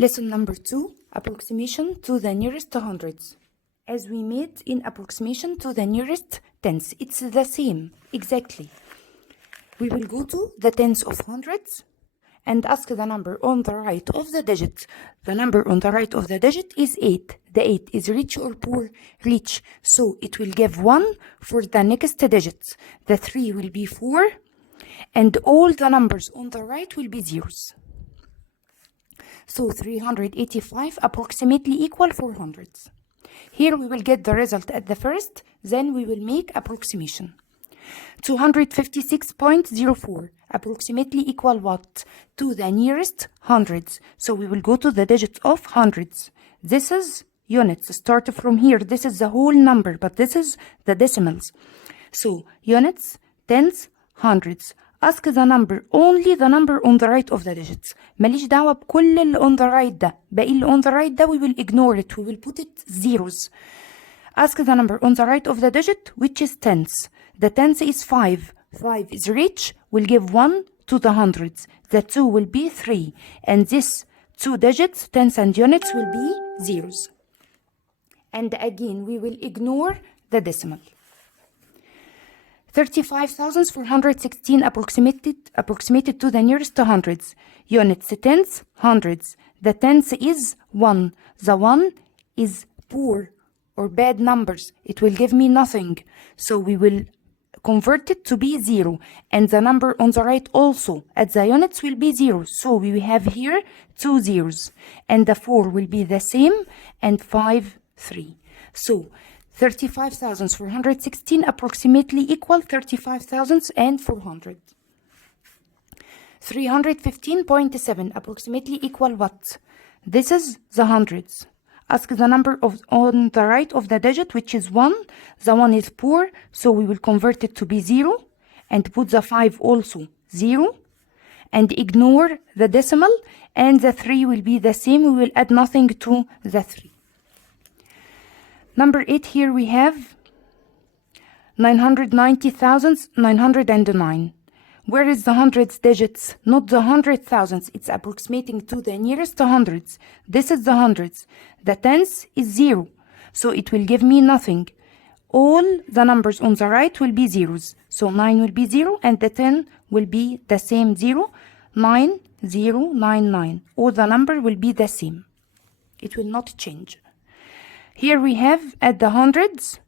Lesson number 2, approximation to the nearest hundreds. As we made in approximation to the nearest tens, it's the same, exactly. We will go to the tens of hundreds and ask the number on the right of the digit. The number on the right of the digit is 8. The 8 is rich or poor? Rich. So it will give 1 for the next digit. The 3 will be 4, and all the numbers on the right will be zeros. So 385 approximately equal 400. Here we will get the result at the first, then we will make approximation. 256.04 approximately equal what? To the nearest hundreds. So we will go to the digit of hundreds. This is units. Start from here. This is the whole number, but this is the decimals. So units, tens, hundreds. Ask the number, only the number on the right of the digits. ماليش دعوة بكل اللي on the right ده. باقي اللي on the right ده we will ignore it. We will put it zeros. Ask the number on the right of the digit, which is tens. The tens is 5. 5 is rich. We'll give 1 to the hundreds. The 2 will be 3. And this 2 digits, tens and units, will be zeros. And again, we will ignore the decimal. 35,416 approximated to the nearest hundreds. Units, tens, hundreds. The tens is 1. The 1 is poor or bad numbers. It will give me nothing. So we will convert it to be 0. And the number on the right also at the units will be 0. So we have here 2 zeros. And the 4 will be the same, and 5, 3. So 35,416 approximately equal 35,400. 315.7 approximately equal what? This is the hundreds. Ask the number on the right of the digit, which is 1. The 1 is poor, so we will convert it to be 0 and put the 5 also 0 and ignore the decimal, and the 3 will be the same. We will add nothing to the 3. Number 8, here we have 990,909. Where is the hundreds digits? Not the 100,000s. It's approximating to the nearest hundreds. This is the hundreds. The tens is 0. So it will give me nothing. All the numbers on the right will be zeros. So 9 will be 0 and the 10 will be the same 0. 9, 0, 9, 9. All the number will be the same. It will not change. Here we have at the hundreds,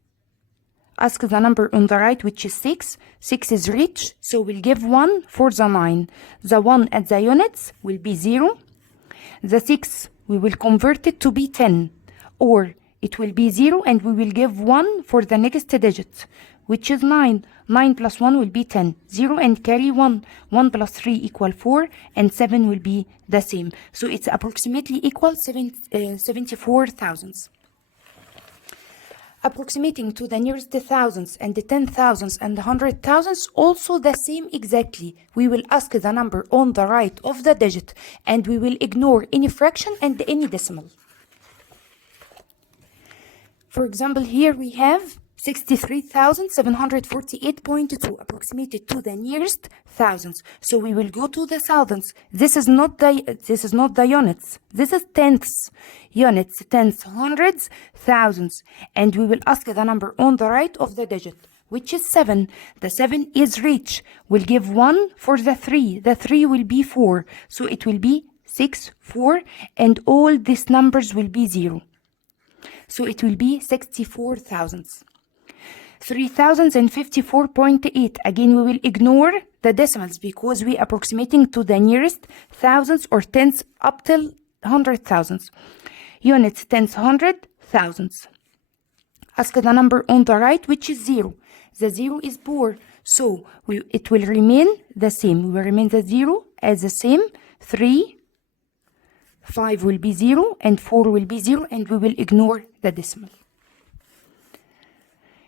ask the number on the right, which is 6. 6 is rich, so we'll give 1 for the 9. The 1 at the units will be 0. The 6, we will convert it to be 10. Or it will be 0 and we will give 1 for the next digit, which is 9. 9 plus 1 will be 10. 0 and carry 1. 1 plus 3 equal 4, and 7 will be the same. So it's approximately equal 74,000. Approximating to the nearest thousands and the 10,000s and the 100,000s, also the same exactly. We will ask the number on the right of the digit and we will ignore any fraction and any decimal. For example, here we have 63,748.2 approximated to the nearest thousands. So we will go to the thousands. This is not the units. This is tenths. Units, tenths, hundreds, thousands. And we will ask the number on the right of the digit, which is 7. The 7 is rich. We'll give 1 for the 3. The 3 will be 4. So it will be 6, 4, and all these numbers will be 0. So it will be 64,000. 3,054.8. Again, we will ignore the decimals because we are approximating to the nearest thousands or tens up till 100,000. Units, tens, 100,000s. Ask the number on the right, which is 0. The 0 is poor, so it will remain the same. We will remain the 0 as the same. 3, 5 will be 0, and 4 will be 0, and we will ignore the decimal.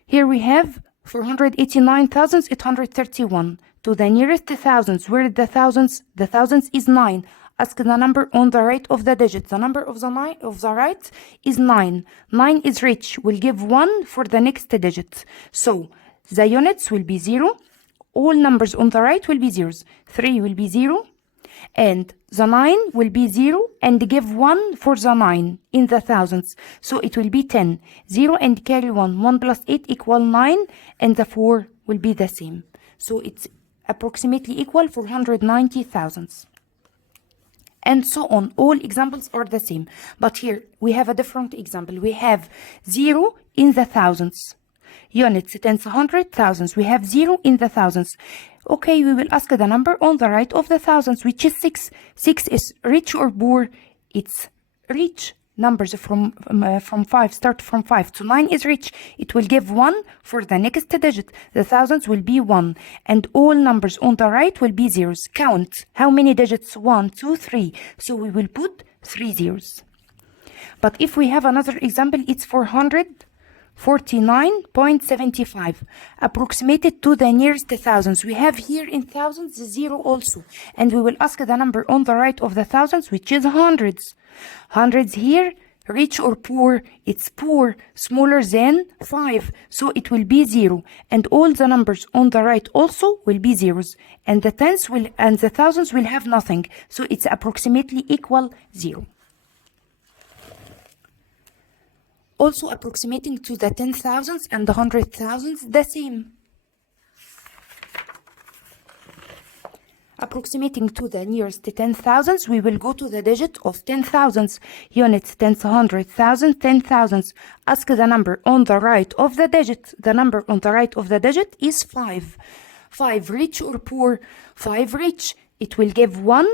Here we have 489,831 to the nearest thousands. Where are the thousands? The thousands is 9. Ask the number on the right of the digit. The number of the right is 9. 9 is rich. We'll give 1 for the next digit. So the units will be 0. All numbers on the right will be zeros. 3 will be 0. And the 9 will be 0 and give 1 for the 9 in the thousands. So it will be 10. 0 and carry 1. 1 plus 8 equal 9 and the 4 will be the same. So it's approximately equal 490 thousandths. And so on. All examples are the same. But here we have a different example. We have 0 in the thousands. Units, tens, hundred, thousands. We have 0 in the thousands. Okay, we will ask the number on the right of the thousands, which is 6. 6 is rich or poor? It's rich. Numbers from 5 start from 5 to 9 is rich. It will give 1 for the next digit. The thousands will be 1. And all numbers on the right will be zeros. Count. How many digits? 1, 2, 3. So we will put 3 zeros. But if we have another example, it's 449.75. Approximated to the nearest thousands. We have here in thousands 0 also. And we will ask the number on the right of the thousands, which is hundreds. Hundreds here, rich or poor? It's poor, smaller than 5. So it will be 0. And all the numbers on the right also will be zeros. And the tens will and the thousands will have nothing. So it's approximately equal 0. Also approximating to the 10,000s and the 100,000s, the same. Approximating to the nearest 10,000s, we will go to the digit of 10,000s. Units, tens, 100,000, 10,000s. Ask the number on the right of the digit. The number on the right of the digit is 5. 5 rich or poor? 5 rich. It will give 1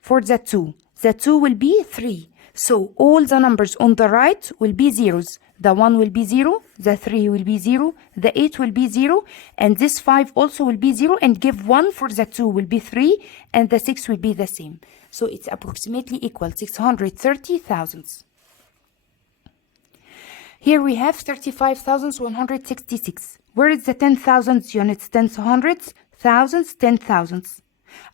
for the 2. The 2 will be 3. So all the numbers on the right will be zeros. The 1 will be 0, the 3 will be 0, the 8 will be 0, and this 5 also will be 0 and give 1 for the 2 will be 3, and the 6 will be the same. So it's approximately equal 630 thousandths. Here we have 35,166. Where is the 10,000s units? Tens, hundreds, thousands, 10,000s.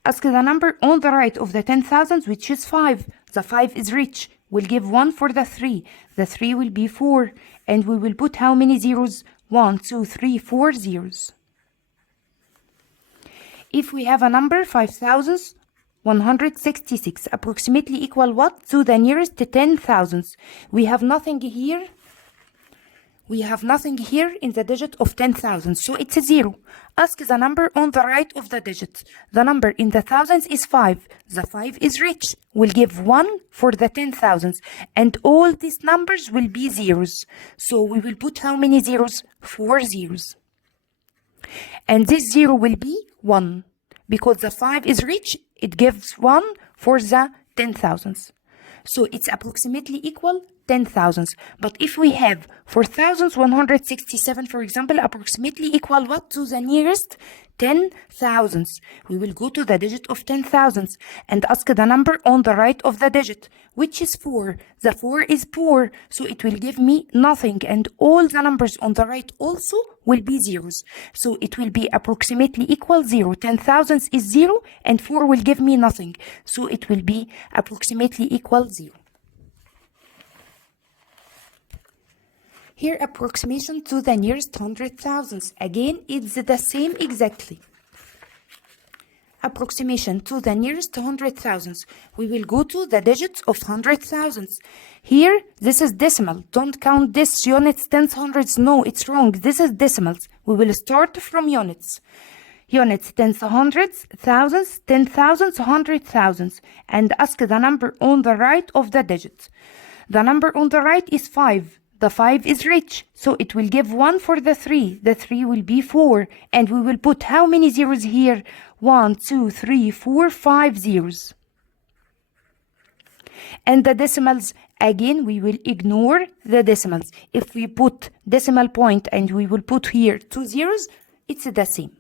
Ask the number on the right of the 10,000s, which is 5. The 5 is rich. We'll give 1 for the 3. The 3 will be 4. And we will put how many zeros? 1, 2, 3, 4 zeros. If we have a number 5,166, approximately equal what? To the nearest 10,000s. We have nothing here. We have nothing here in the digit of 10,000, so it's a 0. Ask the number on the right of the digit. The number in the thousands is 5. The 5 is rich. We'll give 1 for the 10,000s. And all these numbers will be zeros. So we will put how many zeros? 4 zeros. And this 0 will be 1. Because the 5 is rich, it gives 1 for the 10,000s. So it's approximately equal 10,000s. But if we have 4,167, for example, approximately equal what? To the nearest 10,000s. We will go to the digit of 10,000s and ask the number on the right of the digit, which is 4. The 4 is poor, so it will give me nothing. And all the numbers on the right also will be zeros. So it will be approximately equal 0. 10,000s is 0 and 4 will give me nothing. So it will be approximately equal 0. Here, approximation to the nearest 100,000s. Again, it's the same exactly. Approximation to the nearest 100,000s. We will go to the digits of 100,000s. Here, this is decimal. Don't count this units, tens, hundreds. No, it's wrong. This is decimals. We will start from units. Units, tens, hundreds, thousands, 10,000s, 100,000s. And ask the number on the right of the digit. The number on the right is 5. The 5 is rich, so it will give 1 for the 3. The 3 will be 4. And we will put how many zeros here? 1, 2, 3, 4, 5 zeros. And the decimals, again, we will ignore the decimals. If we put decimal point and we will put here 2 zeros, it's the same.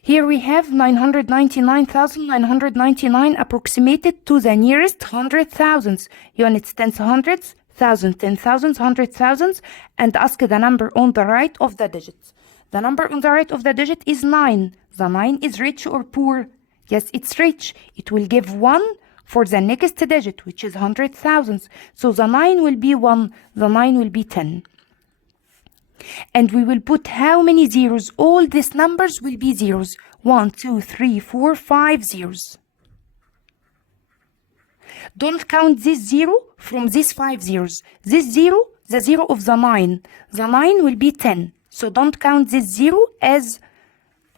Here we have 999,999 approximated to the nearest 100,000s. Units, tens, hundreds, thousands, 10,000s, 100,000s, and ask the number on the right of the digit. The number on the right of the digit is 9. The 9 is rich or poor? Yes, it's rich. It will give 1 for the next digit, which is 100,000s. So the 9 will be 1. The 9 will be 10. And we will put how many zeros? All these numbers will be zeros. 1, 2, 3, 4, 5 zeros. Don't count this 0 from these 5 zeros. This 0, the 0 of the 9. The 9 will be 10. So don't count this 0 as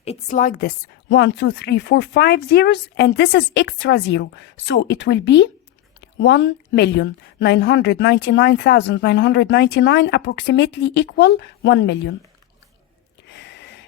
it's like this. 1, 2, 3, 4, 5 zeros, and this is extra 0. So it will be 1,999,999 approximately equal 1 million.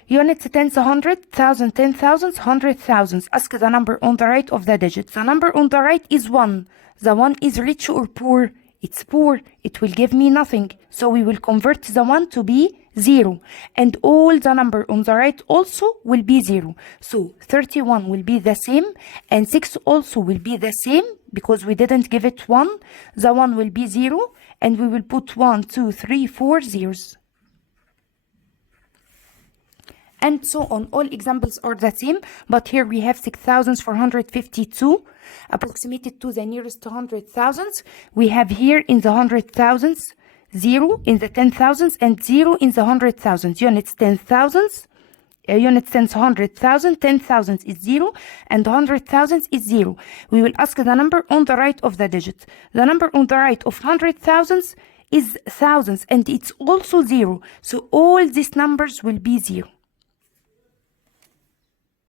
Units, tens, hundred, thousand, 10,000s, 100,000s. Ask the number on the right of the digits. The number on the right is 1. The 1 is rich or poor? It's poor. It will give me nothing. So we will convert the 1 to be 0. And all the number on the right also will be 0. So 31 will be the same. And 6 also will be the same because we didn't give it 1. The 1 will be 0. And we will put 1, 2, 3, 4 zeros. And so on. All examples are the same, but here we have 6,452 approximated to the nearest 100,000s. We have here in the 100,000s 0 in the 10,000s and 0 in the 100,000s. Units 10,000s, units tens 100,000, 10,000 is 0 and 100,000 is 0. We will ask the number on the right of the digit. The number on the right of 100,000s is thousands and it's also 0. So all these numbers will be 0.